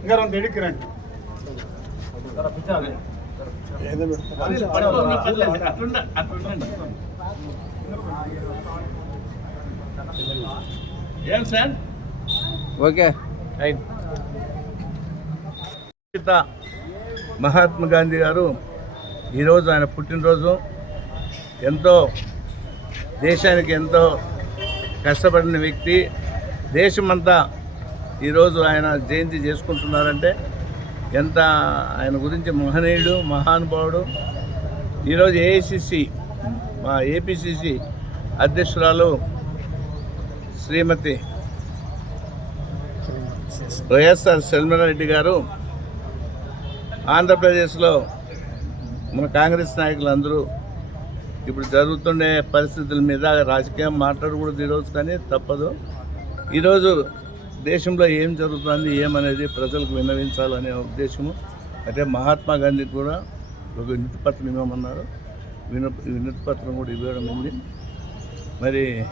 ఇంకా రెండు ఎడికి రండి. ఏదో ఏం సార్? ఓకే. పిత మహాత్మా గాంధీ గారు ఈరోజు ఆయన పుట్టినరోజు. ఎంతో దేశానికి ఎంతో కష్టపడిన వ్యక్తి. దేశమంతా ఈరోజు ఆయన జయంతి చేసుకుంటున్నారంటే ఎంత ఆయన గురించి మహనీయుడు మహానుభావుడు. ఈరోజు ఏఐసిసి మా ఏపీసీసీ అధ్యక్షురాలు శ్రీమతి వైఎస్ఆర్ శర్మిలారెడ్డి గారు. ఆంధ్రప్రదేశ్లో మన కాంగ్రెస్ నాయకులు అందరూ ఇప్పుడు జరుగుతుండే పరిస్థితుల మీద రాజకీయం మాట్లాడకూడదు ఈరోజు కానీ తప్పదు. ఈరోజు దేశంలో ఏం జరుగుతుంది ఏమనేది ప్రజలకు విన్నవించాలనే ఉద్దేశము. అంటే మహాత్మా గాంధీ కూడా ఒక వినతి పత్రం ఇవ్వమన్నారు. విన వినతి పత్రం కూడా ఇవ్వడం ఉంది. మరి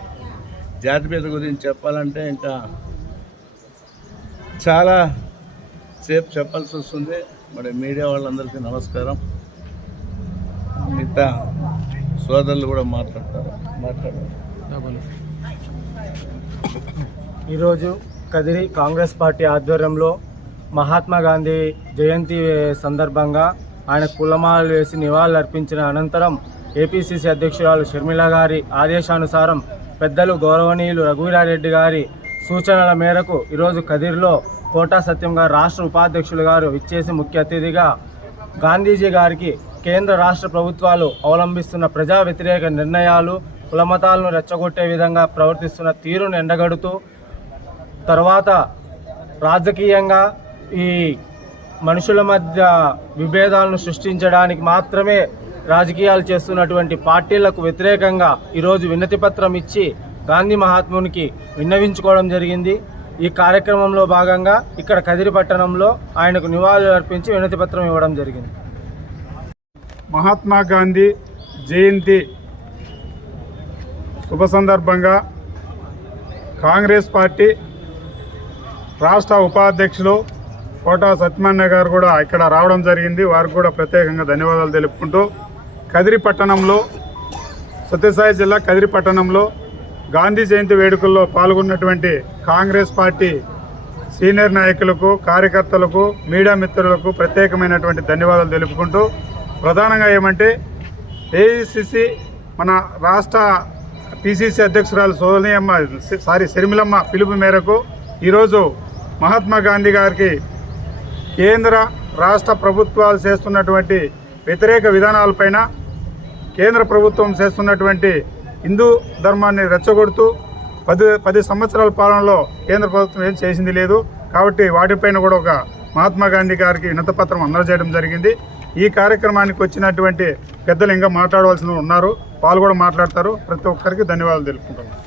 జాతిపేద గురించి చెప్పాలంటే ఇంకా చాలా సేపు చెప్పాల్సి వస్తుంది. మరి మీడియా వాళ్ళందరికీ నమస్కారం. మిగతా సోదరులు కూడా మాట్లాడతారు. మాట్లాడారు ఈరోజు కదిరి కాంగ్రెస్ పార్టీ ఆధ్వర్యంలో మహాత్మా గాంధీ జయంతి సందర్భంగా ఆయన కులమాలు వేసి నివాళులు అర్పించిన అనంతరం ఏపీసీసీ అధ్యక్షురాలు షర్మిల గారి ఆదేశానుసారం పెద్దలు గౌరవనీయులు రఘువీరారెడ్డి గారి సూచనల మేరకు ఈరోజు కదిరిలో కోటా సత్యం గారు రాష్ట్ర ఉపాధ్యక్షులు గారు ఇచ్చేసి ముఖ్య అతిథిగా గాంధీజీ గారికి కేంద్ర రాష్ట్ర ప్రభుత్వాలు అవలంబిస్తున్న ప్రజా వ్యతిరేక నిర్ణయాలు కులమతాలను రెచ్చగొట్టే విధంగా ప్రవర్తిస్తున్న తీరును ఎండగడుతూ తర్వాత రాజకీయంగా ఈ మనుషుల మధ్య విభేదాలను సృష్టించడానికి మాత్రమే రాజకీయాలు చేస్తున్నటువంటి పార్టీలకు వ్యతిరేకంగా ఈరోజు వినతిపత్రం ఇచ్చి గాంధీ మహాత్మునికి విన్నవించుకోవడం జరిగింది. ఈ కార్యక్రమంలో భాగంగా ఇక్కడ కదిరి పట్టణంలో ఆయనకు నివాళులు అర్పించి వినతి పత్రం ఇవ్వడం జరిగింది. మహాత్మా గాంధీ జయంతి శుభ సందర్భంగా కాంగ్రెస్ పార్టీ రాష్ట్ర ఉపాధ్యక్షులు కోటా సత్యమాన్య గారు కూడా ఇక్కడ రావడం జరిగింది. వారికి కూడా ప్రత్యేకంగా ధన్యవాదాలు తెలుపుకుంటూ కదిరి పట్టణంలో సత్యసాయి జిల్లా కదిరి పట్టణంలో గాంధీ జయంతి వేడుకల్లో పాల్గొన్నటువంటి కాంగ్రెస్ పార్టీ సీనియర్ నాయకులకు కార్యకర్తలకు మీడియా మిత్రులకు ప్రత్యేకమైనటువంటి ధన్యవాదాలు తెలుపుకుంటూ ప్రధానంగా ఏమంటే ఏఐసిసి మన రాష్ట్ర పిసిసి అధ్యక్షురాలు సోనియమ్మ సారీ శర్మిలమ్మ పిలుపు మేరకు ఈరోజు మహాత్మా గాంధీ గారికి కేంద్ర రాష్ట్ర ప్రభుత్వాలు చేస్తున్నటువంటి వ్యతిరేక విధానాలపైన కేంద్ర ప్రభుత్వం చేస్తున్నటువంటి హిందూ ధర్మాన్ని రెచ్చగొడుతూ పది పది సంవత్సరాల పాలనలో కేంద్ర ప్రభుత్వం ఏం చేసింది లేదు. కాబట్టి వాటిపైన కూడా ఒక మహాత్మా గాంధీ గారికి వినతపత్రం అందజేయడం జరిగింది. ఈ కార్యక్రమానికి వచ్చినటువంటి పెద్దలు ఇంకా మాట్లాడవలసిన ఉన్నారు. వాళ్ళు కూడా మాట్లాడతారు. ప్రతి ఒక్కరికి ధన్యవాదాలు తెలుపుకుంటున్నాను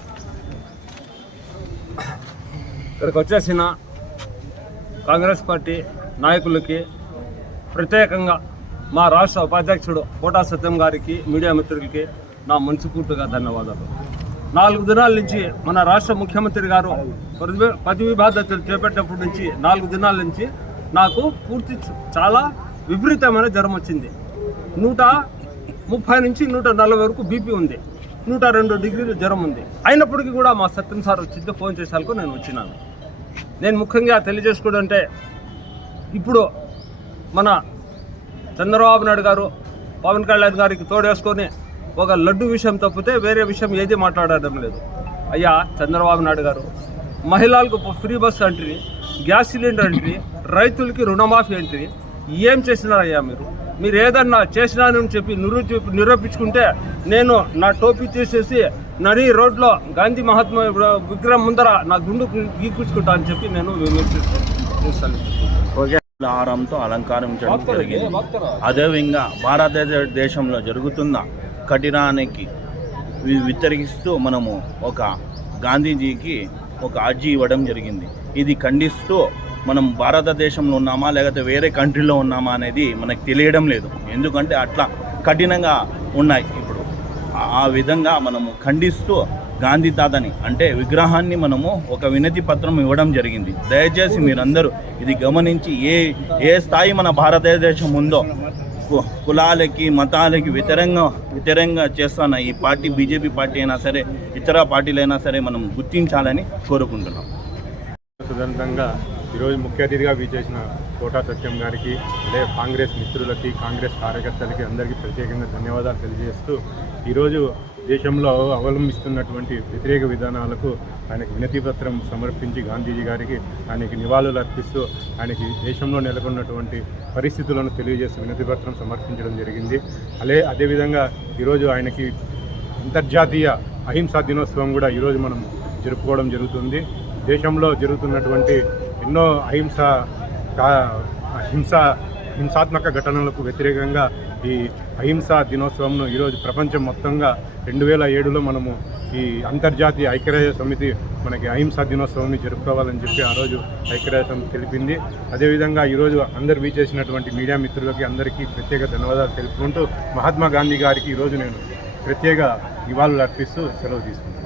ఇక్కడికి వచ్చేసిన కాంగ్రెస్ పార్టీ నాయకులకి ప్రత్యేకంగా మా రాష్ట్ర ఉపాధ్యక్షుడు కోటా సత్యం గారికి మీడియా మిత్రులకి నా మనసుపూర్తిగా ధన్యవాదాలు. నాలుగు దినాల నుంచి మన రాష్ట్ర ముఖ్యమంత్రి గారు పదవి పదవి బాధ్యతలు చేపట్టినప్పటి నుంచి నాలుగు దినాల నుంచి నాకు పూర్తి చాలా విపరీతమైన జ్వరం వచ్చింది. నూట ముప్పై నుంచి నూట నలభై వరకు బీపీ ఉంది. నూట రెండు డిగ్రీలు జ్వరం ఉంది. అయినప్పటికీ కూడా మా సత్యం సార్ వచ్చింది ఫోన్ చేసేందుకు నేను వచ్చినాను. నేను ముఖ్యంగా తెలియజేసుకోవడం అంటే ఇప్పుడు మన చంద్రబాబు నాయుడు గారు పవన్ కళ్యాణ్ గారికి తోడేసుకొని ఒక లడ్డు విషయం తప్పితే వేరే విషయం ఏది మాట్లాడడం లేదు. అయ్యా చంద్రబాబు నాయుడు గారు మహిళలకు ఫ్రీ బస్ అంట్రీ గ్యాస్ సిలిండర్ అంట్రీ రైతులకి రుణమాఫీ అంటే ఏం చేసినారయ్యా మీరు? మీరు ఏదన్నా చేసినానని చెప్పి నిరూపి నిరూపించుకుంటే నేను నా టోపీ తీసేసి నడి రోడ్లో గాంధీ మహాత్మా విగ్రహం ముందర నా గుండు గీకుచుకుంటా అని చెప్పి నేను విమర్శిస్తాను ఆహారంతో అలంకరించడం జరిగింది. అదేవిధంగా భారతదేశంలో జరుగుతున్న కఠినానికి వి- వ్యతిరేకిస్తూ మనము ఒక గాంధీజీకి ఒక అర్జీ ఇవ్వడం జరిగింది. ఇది ఖండిస్తూ మనం భారతదేశంలో ఉన్నామా లేకపోతే వేరే కంట్రీలో ఉన్నామా అనేది మనకు తెలియడం లేదు. ఎందుకంటే అట్లా కఠినంగా ఉన్నాయి ఇప్పుడు. ఆ- విధంగా మనము ఖండిస్తూ గాంధీ తాతని అంటే విగ్రహాన్ని మనము ఒక వినతి పత్రం ఇవ్వడం జరిగింది. దయచేసి మీరందరూ ఇది గమనించి ఏ ఏ స్థాయి మన భారతదేశం ఉందో కులాలకి మతాలకి వ్యతిరేకంగా వ్యతిరేకంగా చేస్తున్న ఈ పార్టీ బీజేపీ పార్టీ అయినా సరే ఇతర పార్టీలైనా సరే మనం గుర్తించాలని కోరుకుంటున్నాం. ఈరోజు ముఖ్య అతిథిగా విచేసిన కోటా సత్యం గారికి అదే కాంగ్రెస్ మిత్రులకి కాంగ్రెస్ కార్యకర్తలకి అందరికీ ప్రత్యేకంగా ధన్యవాదాలు తెలియజేస్తూ ఈరోజు దేశంలో అవలంబిస్తున్నటువంటి వ్యతిరేక విధానాలకు ఆయనకు వినతి పత్రం సమర్పించి గాంధీజీ గారికి ఆయనకి నివాళులు అర్పిస్తూ ఆయనకి దేశంలో నెలకొన్నటువంటి పరిస్థితులను తెలియజేస్తూ వినతి పత్రం సమర్పించడం జరిగింది. అలే అదేవిధంగా ఈరోజు ఆయనకి అంతర్జాతీయ అహింసా దినోత్సవం కూడా ఈరోజు మనం జరుపుకోవడం జరుగుతుంది. దేశంలో జరుగుతున్నటువంటి ఎన్నో అహింస కా- అహింస హింసాత్మక ఘటనలకు వ్యతిరేకంగా ఈ అహింసా దినోత్సవంను ఈరోజు ప్రపంచం మొత్తంగా రెండు వేల ఏడులో మనము ఈ అంతర్జాతీయ ఐక్యరాజ్య సమితి మనకి అహింసా దినోత్సవాన్ని జరుపుకోవాలని చెప్పి ఆ రోజు ఐక్యరాజ్య సమితి తెలిపింది. అదేవిధంగా ఈరోజు అందరు వీచేసినటువంటి మీడియా మిత్రులకి అందరికీ ప్రత్యేక ధన్యవాదాలు తెలుపుకుంటూ మహాత్మా గాంధీ గారికి ఈరోజు నేను ప్రత్యేక నివాళులు అర్పిస్తూ సెలవు తీసుకున్నాను